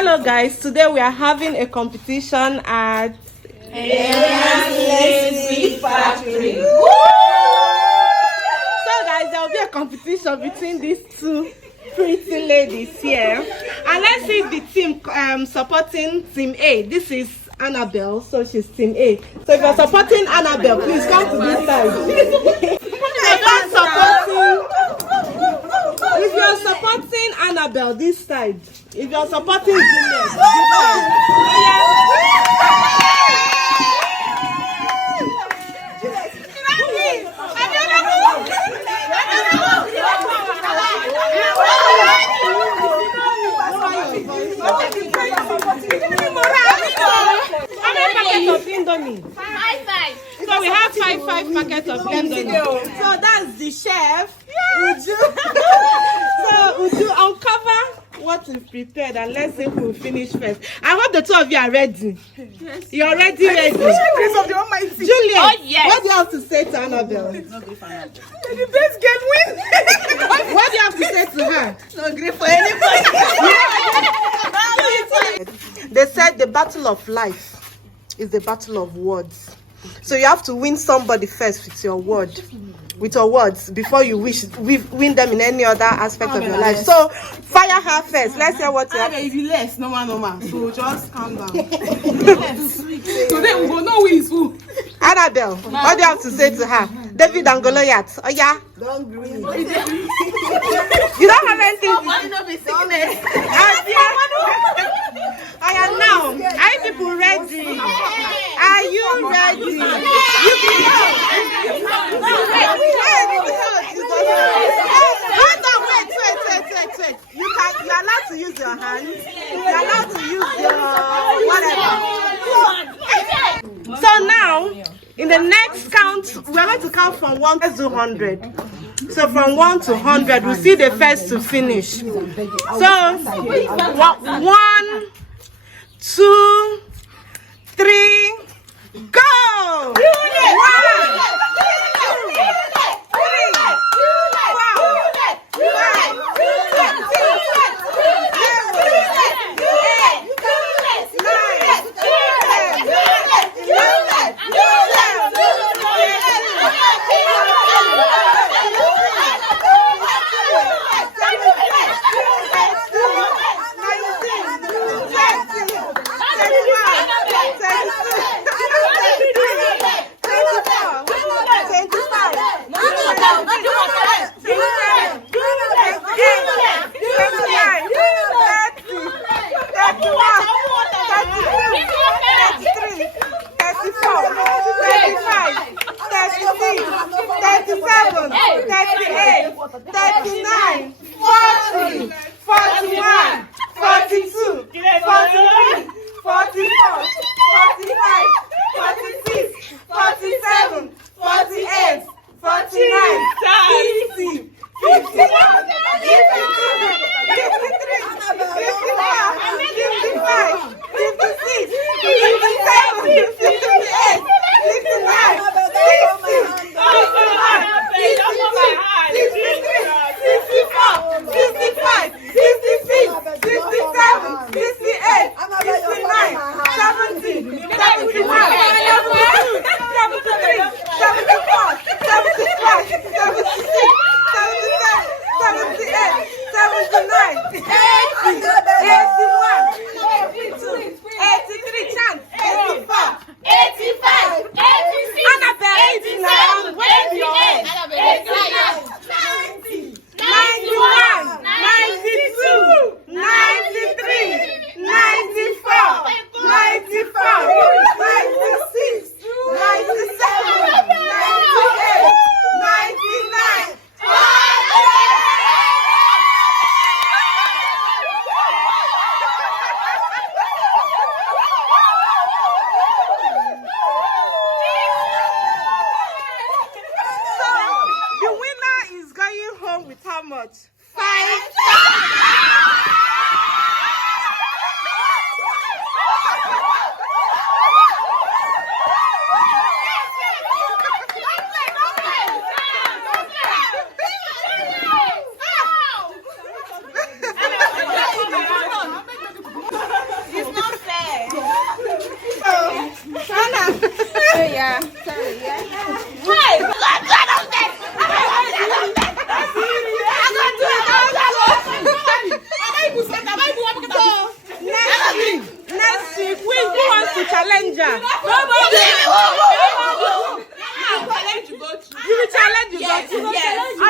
Hello guys, today we are having a competition at Factory. So guys, there will be a competition between these two pretty ladies here. And let's see the team supporting team A. This is Annabel, so she's team A. So if you're supporting Annabel, please come to this side. If you're supporting Annabel, this side. If you're supporting Juliet, this side. How many packets of Indomie? 5. So we have 5 packets of Indomie. So that's the chef. Uju. So Uju, uncover what is prepared and let's see who will finish first. I hope the two of you are ready. Yes. You're ready. Juliet, Oh, yes. What do you have to say to Annabel? The best girl win. What do you have to say to her? No great for anybody. They said the battle of life is the battle of words. So you have to win somebody first with your word. With your words before you win them in any other aspect of your life. So fire her first. Let's hear what you have. If you less, normal. So just calm down. Today we will know who is who. Annabel, what do you have to say to her? David and Goliath. Oh yeah. Don't green. You don't have anything. I am now. Are you people ready? Are you ready? Wait. You're allowed to use your hands. You're allowed to use your whatever. So now, in the next count, we're going to count from 1 to 100. So from 1 to 100, we'll see the first to finish. So 1, 2, 3, go! 1, 2, 3, 99. Next week, who wants to challenge her? You will challenge you.